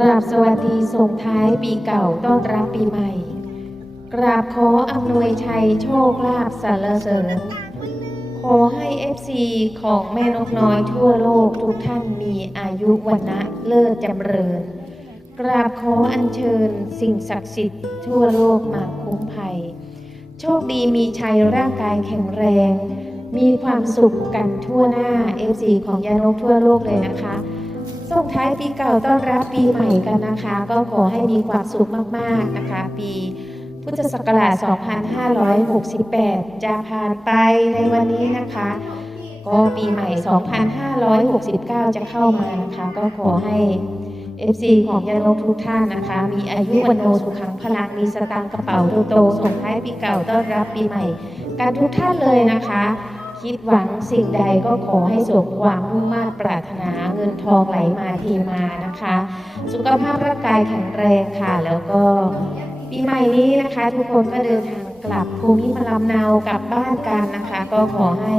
กราบสวัสดีส่งท้ายปีเก่าต้อนรับปีใหม่ กราบขออำนวยชัยโชคลาภสรรเสริญ ขอให้ FC ของแม่นกน้อยทั่วโลกทุกท่านมีอายุวันะเลิศจำเริญ กราบขออัญเชิญสิ่งศักดิ์สิทธิ์ทั่วโลกมาคุ้มภัย โชคดีมีชัยร่างกายแข็งแรง มีความสุขกันทั่วหน้า FC ของยานกทั่วโลกเลยนะคะ ส่งท้ายปีเก่าต้อนรับปีใหม่กันนะคะ ก็ขอให้มีความสุขมากๆนะคะ ปีพุทธศักราช 2568 จะผ่านไปในวันนี้นะคะ ก็ปีใหม่ 2569 จะเข้ามานะคะ ก็ขอให้ FC ของยานกทุกท่านนะคะ มีอายุวันโนสุขังพลังมีสตางค์กระเป๋าโตๆส่งท้ายปีเก่าต้อนรับปีใหม่ กันทุกท่านเลยนะคะ คิดหวังสิ่งใดก็ขอให้สมความมุ่งมั่นปรารถนาเงินทองไหลมาเทมานะคะ สุขภาพร่างกายแข็งแรงค่ะ แล้วก็ปีใหม่นี้นะคะ ทุกคนก็เดินทางกลับภูมิลำเนากลับบ้านกันนะคะ ก็ขอให้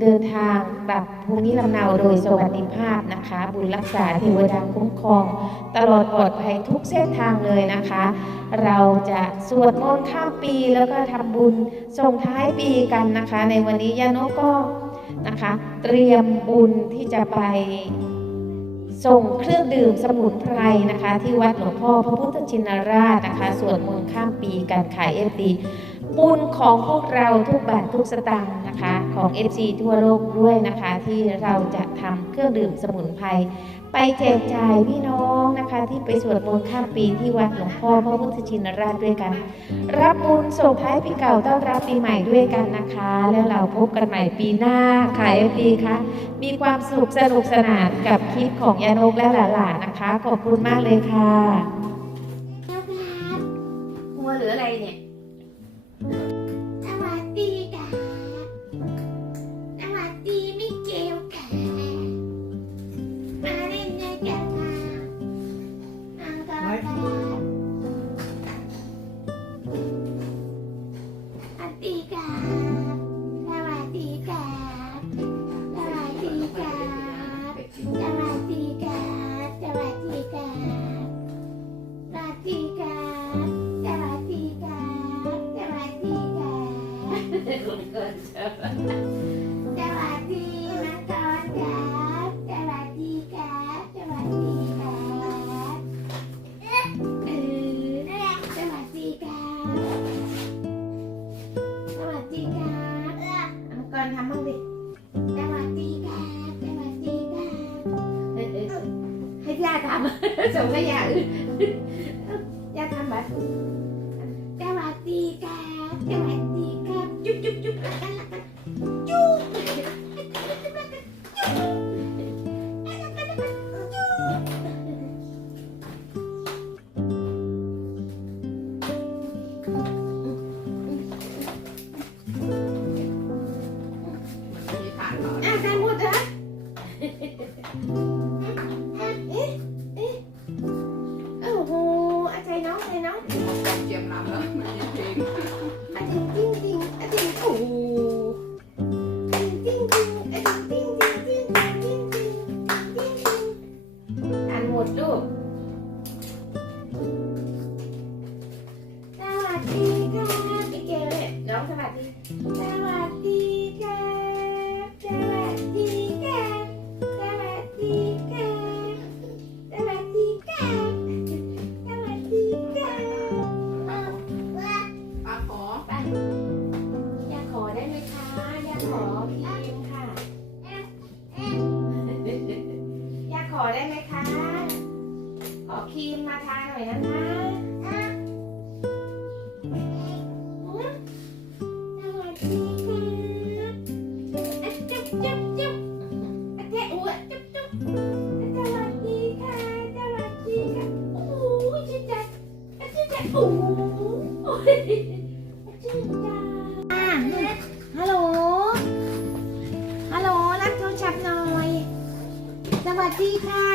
เดินทางกลับภูมิลำเนาโดยสวัสดิภาพนะคะ บุญรักษาเทวดาคุ้มครอง ตลอดปลอดภัยทุกเส้นทางเลยนะคะ เราจะสวดมนต์ข้ามปีแล้วก็ทำบุญส่งท้ายปีกันนะคะ ในวันนี้ยานกก็นะคะ เตรียมบุญที่จะไปส่งเครื่องดื่มสมุนไพรนะคะ ที่วัดหลวงพ่อพระพุทธชินราชนะคะสวดมนต์ข้ามปีการขายเอฟดีบุญของพวกเราทุกบาททุกสตางค์นะคะ ของ FC ทั่วโลกด้วยนะคะ ที่เราจะทำเครื่องดื่มสมุนไพรไปแจกจ่ายพี่น้องนะคะที่ไปสวดมนต์ข้ามปีที่วัดหลวงพ่อพระพุทธชินราชด้วยกัน รับบุญส่งท้ายปีเก่าต้อนรับปีใหม่ด้วยกันนะคะ แล้วเราพบกันใหม่ปีหน้าขายเอฟดีค่ะมีความสุขสนุกสนานกับคลิปของยานกและหลานๆนะคะ ขอบคุณมากเลยค่ะหัวหรืออะไรเนี่ย Bye. โอ้โหโอ้ยชื่นใจอะฮัลโหล ฮัลโหล รับโทรศัพท์หน่อย สวัสดีค่ะ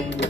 า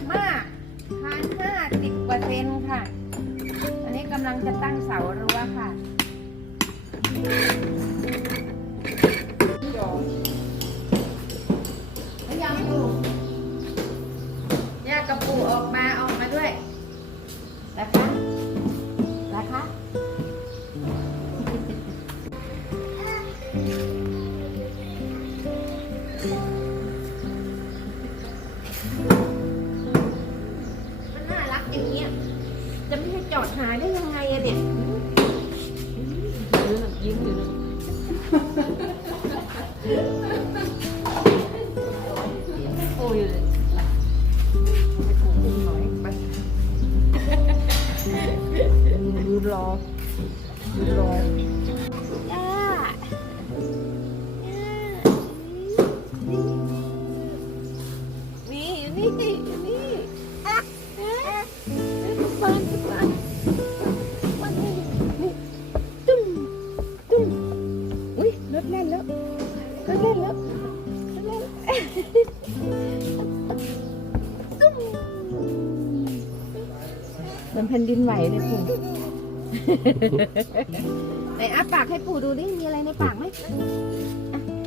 ยิ้มอยู่เล แผ่นดินไหวเลยปู่ ไหนอ้าปากให้ปู่ดูดิ มีอะไรในปากไหมอะ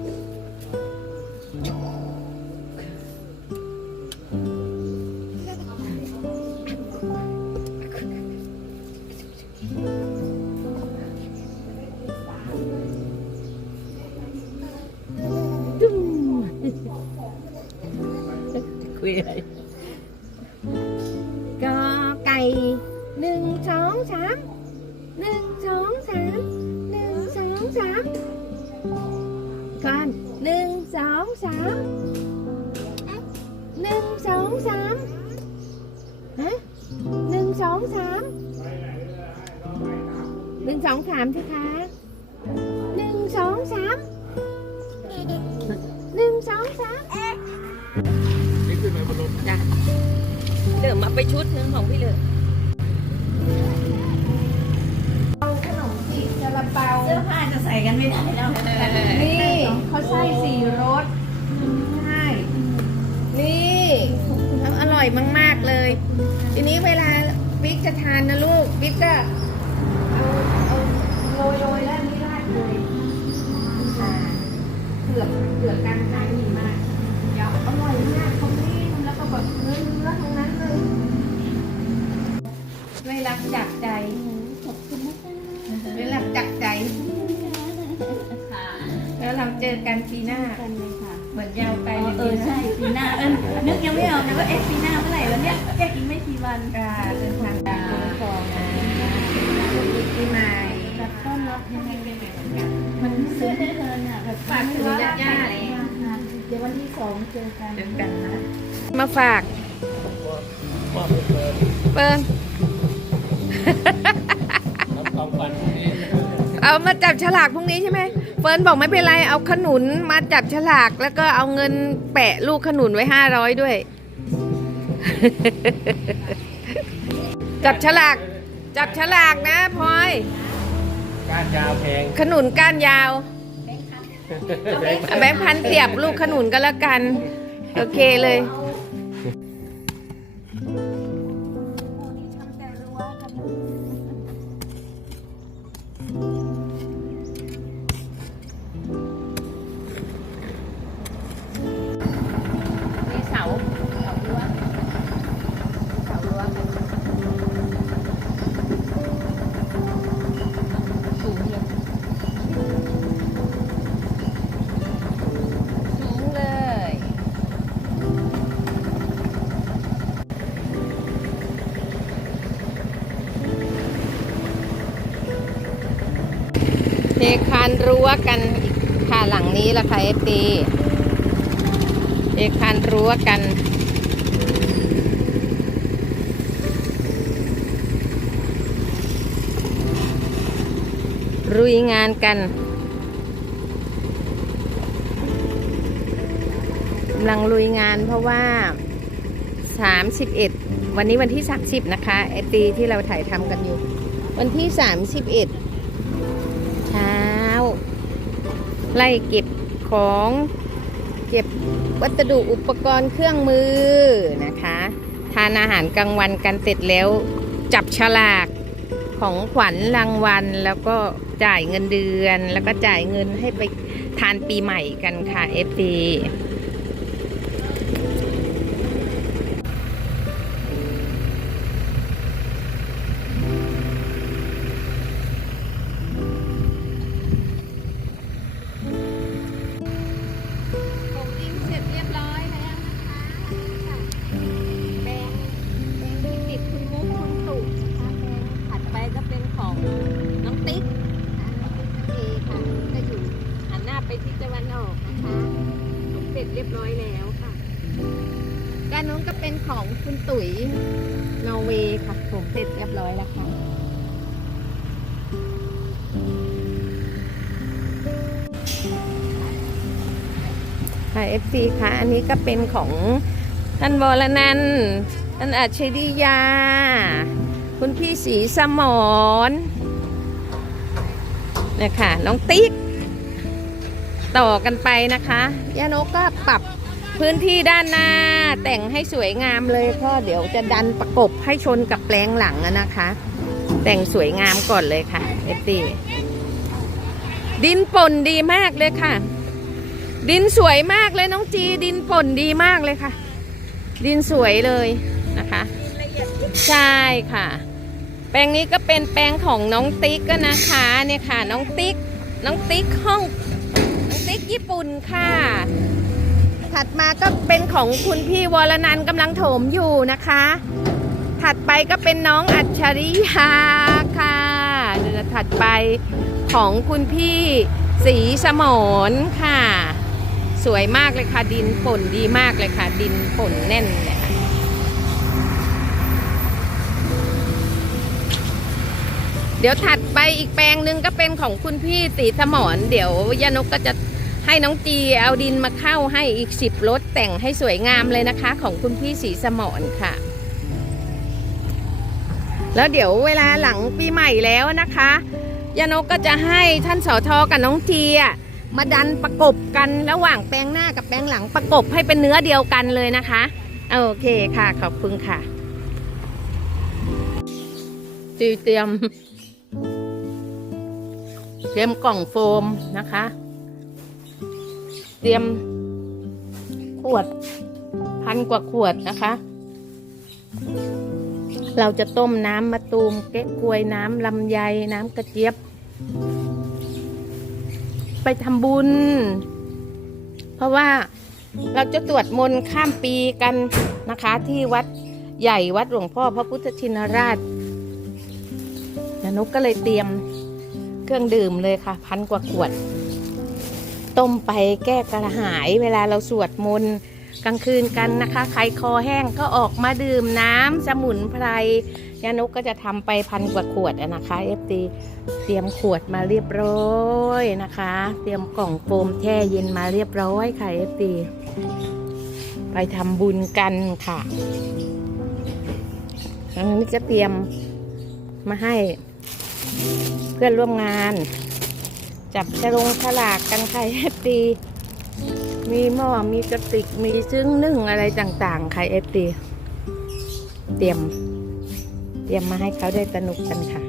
ชุดหนึ่งของพี่เลยเอาขนมจีบซาลาเปาเสื้อผ้าจะใส่กันไม่ได้แล้วนี่เขาใส่สีรสใช่นี่ทำอร่อยมาก ๆเลย ทีนี้เวลาบิ๊กจะทานนะลูกบิ๊กก็ แล้วเราเจอกันปีหน้า กันเลยค่ะเหมือนยาวไปเอเลอยเออใช่ปีหน้าเออนึกยังไม่ออกนะว่าเอ๊ะปีหน้าเมื่อไหร่วะเนี่ยแค่อีกไม่กี่วันการเดินทางการคุ้มครองนะปีใหม่แบบต้อนรับยังไงเป็นแบบมันซื้อได้เลยอะแบบฝากถึงญาติญาติเดี๋ยววันที่สองเจอกันเจอกันนะมาฝากเปิ้ลความฝันพวกนี้เอามาจับฉลากพรุ่งนี้ใช่ไหม เฟิร์นบอกไม่เป็นไรเอาขนุนมาจับฉลาก แล้วก็เอาเงินแปะลูกขนุนไว้ห้าร้อยด้วย จับฉลาก จับฉลากนะพลอยการยาวแพงขนุนก้านยาวแบงค์พันเสียบลูกขนุนก็แล้วกัน โอเคเลยานรั้วกันค่ะหลังนี้ละค่ะเอฟตีเทคานรั้วกันนรุยงานกันกำลังลุยงานเพราะว่า 31 วันนี้วันที่ 30 นะคะไอตีที่เราถ่ายทำกันอยู่ วันที่ 31 ไล่เก็บของเก็บวัสดุอุปกรณ์เครื่องมือนะคะ ทานอาหารกลางวันกันเสร็จแล้วจับฉลากของขวัญรางวัล แล้วก็จ่ายเงินเดือน แล้วก็จ่ายเงินให้ไปทานปีใหม่กันค่ะ FD ผม ค่ะ FC ค่ะ อันนี้ก็เป็นของท่านวรนันท่านอัจฉริยา คุณพี่สีสมรนะคะน้องติ๊ก ต่อกันไปนะคะย่านกก็ปรับพื้นที่ด้านหน้าแต่งให้สวยงามเลยก็เดี๋ยวจะดันประกบให้ชนกับแปลงหลังนะคะ แต่งสวยงามก่อนเลยค่ะ FC ดินป่นดีมากเลยค่ะ ดินสวยมากเลยน้องจี ดินป่นดีมากเลยค่ะ ดินสวยเลยนะคะ ใช่ค่ะ แปลงนี้ก็เป็นแปลงของน้องติ๊กก็นะคะเนี่ยค่ะ น้องติ๊กน้องติ๊กห้องน้องติ๊กญี่ปุ่นค่ะ ถัดมาก็เป็นของคุณพี่วรนันกำลังโถมอยู่นะคะ ถัดไปก็เป็นน้องอัจฉริยาค่ะเดี๋ยวถัดไปของคุณพี่สีสมรค่ะ สวยมากเลยค่ะ ดินป่นดีมากเลยค่ะ ดินป่นแน่นเลยค่ะเดี๋ยวถัดไปอีกแปลงหนึ่งก็เป็นของคุณพี่สีสมรเดี๋ยวยานกก็จะให้น้องจีเอาดินมาเข้าให้อีกสิบรถแต่งให้สวยงามเลยนะคะ ของคุณพี่สีสมรค่ะ แล้วเดี๋ยวเวลาหลังปีใหม่แล้วนะคะยานกก็จะให้ท่านสอทอกับน้องจีอะ มาดันประกบกันระหว่างแปลงหน้ากับแปลงหลังประกบให้เป็นเนื้อเดียวกันเลยนะคะ โอเคค่ะ ขอบคุณค่ะจีเตรียม เตรียมกล่องโฟมนะคะ เตรียมขวดพันกว่าขวดนะคะ เราจะต้มน้ำมะตูมเก๊กควยน้ำลำไยน้ำกระเจี๊ยบ ไปทำบุญ เพราะว่าเราจะตรวจมนต์ข้ามปีกันนะคะ ที่วัดใหญ่วัดหลวงพ่อพระพุทธชินราชนนุกก็เลยเตรียมเครื่องดื่มเลยค่ะ พันกว่าขวด ต้มไปแก้กระหายเวลาเราสวดมนต์ กลางคืนกันนะคะ ใครคอแห้งก็ออกมาดื่มน้ำสมุนไพรยานุกก็จะทำไปพันกว่าขวดนะคะเอฟตีเตรียมขวดมาเรียบร้อยนะคะ เตรียมกล่องโฟมแช่เย็นมาเรียบร้อยค่ะเอฟตีไปทำบุญกันค่ะอันนี้ก็เตรียมมาให้เพื่อนร่วมงาน จับฉลงฉลากกันค่ะเอฟตี มีหม้อมีกระติกมีซึ้งนึ่งอะไรต่างๆค่ะเอฟตีเตรียม เตรียมมาให้เขาได้สนุกกันค่ะ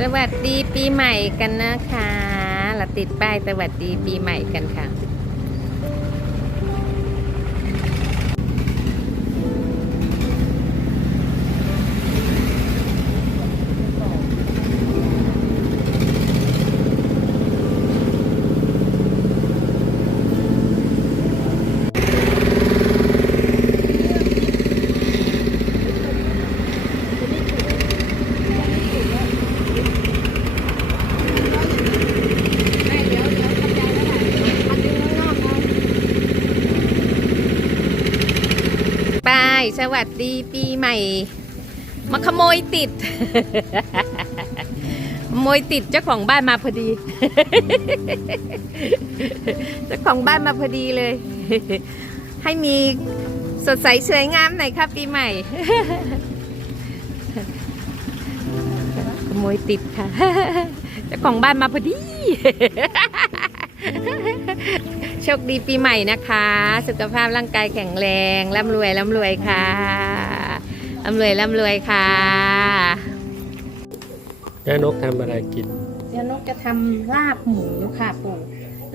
สวัสดี ปีใหม่กันนะคะเราติดป้ายสวัสดีปีใหม่กันค่ะ น ไป สวัสดีปีใหม่ มาขโมยติด ขโมยติดเจ้าของบ้านมาพอดี เจ้าของบ้านมาพอดีเลย ให้มีสดใสสวยงามหน่อยครับปีใหม่ ขโมยติดค่ะ เจ้าของบ้านมาพอดี โชคดีปีใหม่นะคะ สุขภาพร่างกายแข็งแรงร่ำรวยร่ำรวยค่ะร่ำรวยร่ำรวยค่ะย่านกทำอะไรกินยานกจะทำลาบหมูค่ะปู่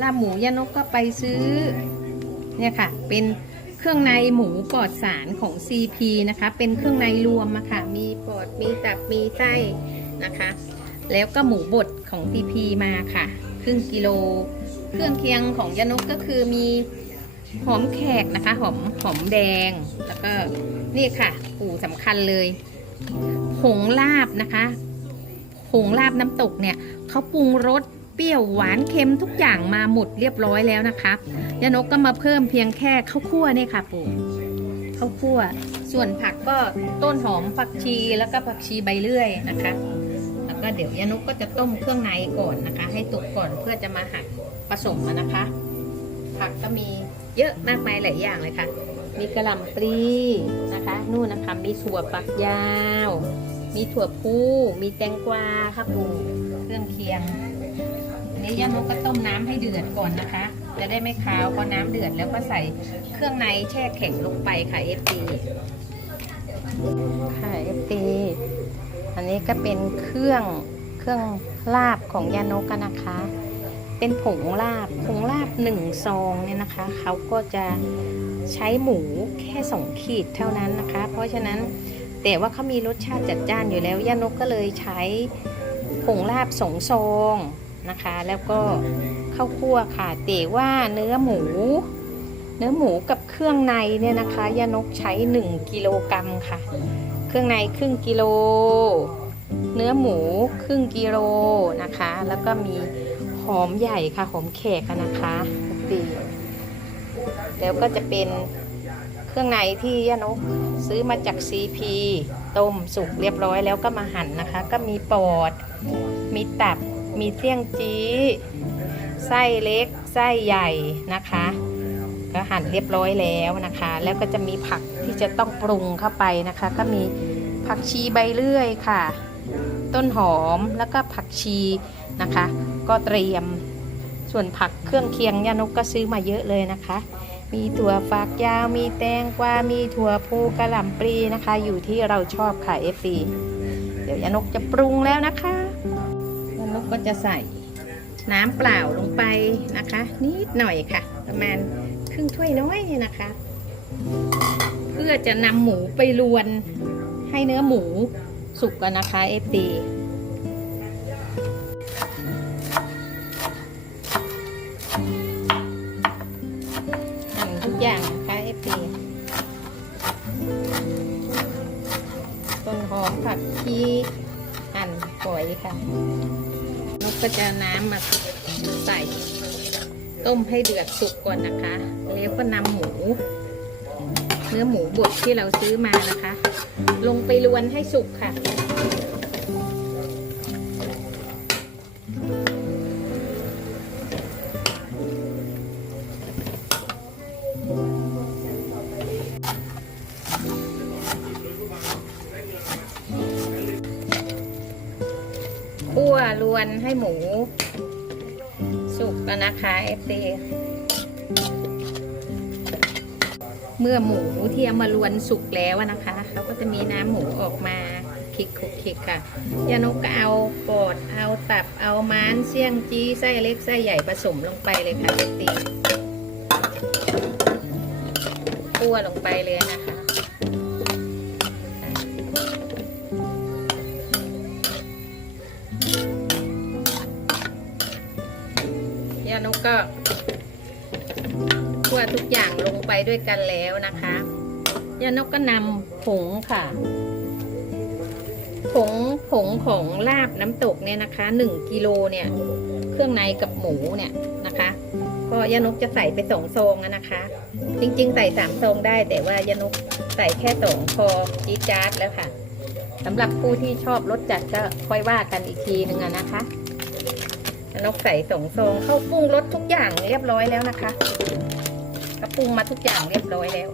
ลาบหมูยานกก็ไปซื้อ เนี่ยค่ะ เป็นเครื่องในหมูปลอดสารของ CP นะคะ เป็นเครื่องในรวมอะค่ะ มีปอดมีตับมีไส้นะคะ แล้วก็หมูบดของ CP มาค่ะ ครึ่งกิโล เครื่องเคียงของยานกก็คือมีหอมแขกนะคะ หอมหอมแดง แล้วก็นี่ค่ะปู่สำคัญเลยผงลาบนะคะผงลาบน้ำตกเนี่ยเขาปรุงรสเปรี้ยวหวานเค็มทุกอย่างมาหมดเรียบร้อยแล้วนะคะยานกก็มาเพิ่มเพียงแค่ข้าวคั่วนี่ค่ะปู่ข้าวคั่ว ส่วนผักก็ต้นหอมผักชีแล้วก็ผักชีใบเลื่อยนะคะ แล้วก็เดี๋ยวยานกก็จะต้มเครื่องในก่อนนะคะ ให้ตุกก่อนเพื่อจะมาหั่น ผสมนะคะ ผักก็มีเยอะมากมายหลายอย่างเลยค่ะ มีกระหล่ำปลีนะคะ นู่นนะคะมีถั่วฝักยาว มีถั่วพูมีแตงกวาค่ะปูเครื่องเคียงนี้ย่านกก็ต้มน้ำให้เดือดก่อนนะคะ จะได้ไม่คาวพอน้ำเดือดแล้วก็ใส่เครื่องในแช่แข็งลงไปค่ะเอฟตีค่ะเอฟตีอันนี้ก็เป็นเครื่องเครื่องลาบของยานกกันนะคะ เป็นผงลาบผงลาบหนึ่งซองเนี่ยนะคะ เขาก็จะใช้หมูแค่สองขีดเท่านั้นนะคะ เพราะฉะนั้นแต่ว่าเขามีรสชาติจัดจ้านอยู่แล้วย่านกก็เลยใช้ผงลาบสองซองนะคะ แล้วก็ข้าวคั่วค่ะแต่ว่าเนื้อหมู เนื้อหมูกับเครื่องในเนี่ยนะคะย่านกใช้ 1กิโลกรัมค่ะ เครื่องในครึ่งกิโล เนื้อหมูครึ่งกิโลนะคะ แล้วก็มี หอมใหญ่ค่ะ หอมแขกอะนะคะดีแล้วก็จะเป็นเครื่องในที่ย่านกซื้อมาจาก CP ต้มสุกเรียบร้อยแล้วก็มาหั่นนะคะ ก็มีปอด มีตับ มีเสี่ยงจี้ไส้เล็ก ไส้ใหญ่นะคะ ก็หั่นเรียบร้อยแล้วนะคะ แล้วก็จะมีผักที่จะต้องปรุงเข้าไปนะคะ ก็มีผักชีใบเลื่อยค่ะ ต้นหอมแล้วก็ผักชีนะคะ ก็เตรียม ส่วนผักเครื่องเคียงย่านกก็ซื้อมาเยอะเลยนะคะ มีถั่วฝักยาว มีแตงกวา มีถั่วพูกระหล่ำปลีนะคะ อยู่ที่เราชอบค่ะ f อฟีเดี๋ยวยานกจะปรุงแล้วนะคะยานกก็จะใส่น้ำเปล่าลงไปนะคะ นิดหน่อยค่ะ ประมาณครึ่งถ้วยน้อยเนี่ยนะคะ เพื่อจะนำหมูไปรวนให้เนื้อหมูสุกกันนะคะ f อหั่น ค่ะนกก็จะน้ำมาใส่ ต้มให้เดือดสุกก่อนนะคะ แล้วก็นำหมู เนื้อหมูบดที่เราซื้อมานะคะ ลงไปรวนให้สุกค่ะ สุกแล้วนะคะเอฟดีเมื่อหมูที่เอามารวนสุกแล้วนะคะเขาก็จะมีน้ำหมูออกมาคลิกคลุกคลิกค่ะยานกก็เอาปอดเอาตับเอาม้านเสี่ยงจี้ไส้เล็กไส้ใหญ่ผสมลงไปเลยค่ะเอฟดีคั่วลงไปเลยนะคะ ด้วยกันแล้วนะคะยานกก็นำผงค่ะ ผงผงของลาบน้ำตกเนี่ยนะคะหนึ่งกิโลเนี่ย เครื่องในกับหมูเนี่ยนะคะก็ยานกจะใส่ไปสองซองนะคะ จริง ๆ ใส่สามซองได้ แต่ว่ายานกใส่แค่สองพอจี๊ดจ๊าดแล้วค่ะสำหรับผู้ที่ชอบรสจัดก็ค่อยว่ากันอีกทีหนึ่งนะคะยานกใส่สองซองเข้าปรุงรสทุกอย่างเรียบร้อยแล้วนะคะ ปรุงมาทุกอย่างเรียบร้อยแล้ว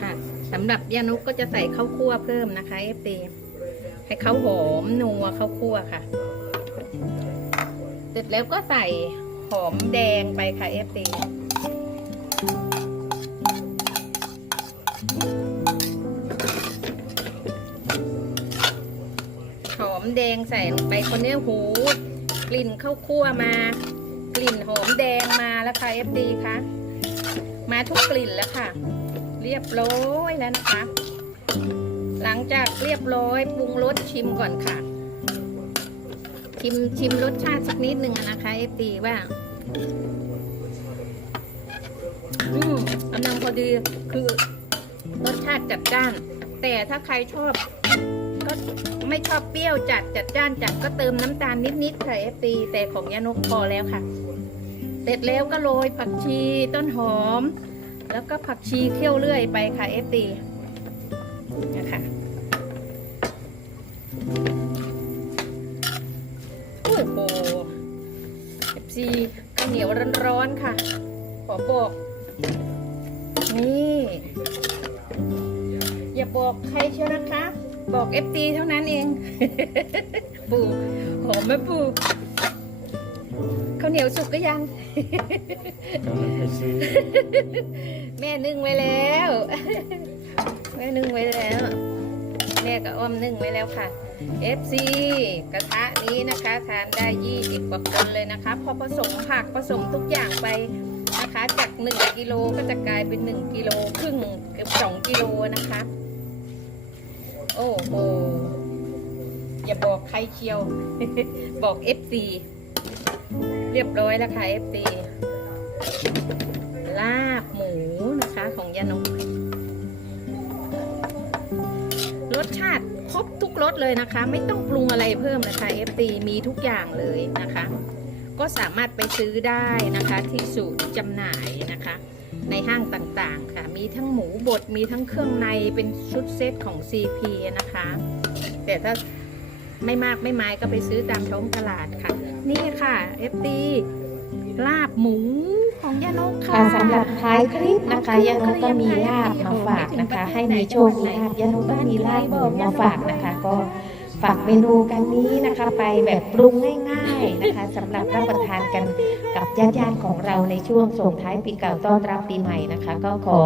ค่ะสำหรับยานุกก็จะใส่ข้าวคั่วเพิ่มนะคะเอฟซีให้เขาหอมนัวข้าวคั่วค่ะ เสร็จแล้วก็ใส่หอมแดงไปค่ะเอฟซี แดงใส่ลงไปคนนี้หูกลิ่นข้าวคั่วมา กลิ่นหอมแดงมาแล้วค่ะเอฟซีคะมาทุกกลิ่นแล้วค่ะ เรียบร้อยแล้วนะคะ หลังจากเรียบร้อยปรุงรสชิมก่อนค่ะ ชิมชิมรสชาติสักนิดหนึ่งนะคะเอฟตีว่าอืมกำลังพอดีคือรสชาติจัดจ้าน แต่ถ้าใครชอบ ก็ไม่ชอบเปรี้ยวจัดจัดจ้านจัดก็เติมน้ำตาลนิดๆค่ะเอฟตีแต่ของยานกพอแล้วค่ะ เสร็จแล้วก็โรยผักชีต้นหอม แล้วก็ผักชีเคี่ยวเรื่อยไปค่ะเอฟตีนะคะโอ้โหเอฟซีข้าวเหนียวร้อนๆค่ะ ขอบอก นี่ อย่าบอกใครเชียวนะคะ บอกเอฟตีเท่านั้นเอง ปูหอมไหมปูข้าวเหนียวสุกก็ยัง กำลังไปซื้อแม่นึ่งไว้แล้ว แม่นึ่งไว้แล้ว แม่กับอ้อมนึ่งไว้แล้วค่ะ FC กระทะนี้นะคะทานได้20กว่าคนเลยนะคะ พอผสมผักผสมทุกอย่างไปนะคะ จาก 1กิโลก็จะกลายเป็น 1กิโลครึ่งเกือบ2กิโลนะคะ โอ้โห อย่าบอกใครเชียว บอก FC เรียบร้อยแล้วค่ะ FC ลาบหมูนะคะของยานกรสชาติครบทุกรสเลยนะคะ ไม่ต้องปรุงอะไรเพิ่มนะคะ FT มีทุกอย่างเลยนะคะ ก็สามารถไปซื้อได้นะคะที่สูตรจำหน่ายนะคะ ในห้างต่างๆค่ะ มีทั้งหมูบด มีทั้งเครื่องในเป็นชุดเซตของ CP นะคะ แต่ถ้าไม่มากไม่ไม้ก็ไปซื้อตามท้องตลาดค่ะ นี่ค่ะ FT ลาบหมูของยานกค่ะค่ะสำหรับท้ายคลิปนะคะยานกก็มีลาบมาฝากนะคะ ให้มีโชคมีลาบยานกก็มีลาบหมูมาฝากนะคะ ก็ ฝากเมนูกันนี้นะคะไปแบบปรุงง่ายๆนะคะสำหรับรับประทานกันกับญาติๆของเราในช่วงส่งท้ายปีเก่าต้อนรับปีใหม่นะคะ ก็ขอ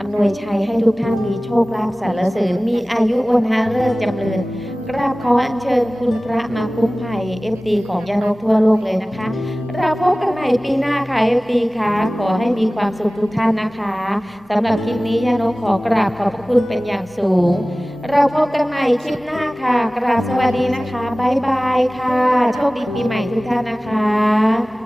อำนวยชัยให้ทุกท่านมีโชคลาภสรรเสริญมีอายุวันฮาเลิศจำเริญกราบขออัญเชิญคุณพระมาคุ้มภัยเอฟดีของยานกทั่วโลกเลยนะคะ เราพบกันใหม่ปีหน้าค่ะเอฟดีค่ะขอให้มีความสุขทุกท่านนะคะสำหรับคลิปนี้ยานกขอกราบขอบพระคุณเป็นอย่างสูง เราพบกันใหม่คลิปหน้าค่ะ กราบสวัสดีนะคะบ๊ายบายค่ะ โชคดีปีใหม่ทุกท่านนะคะ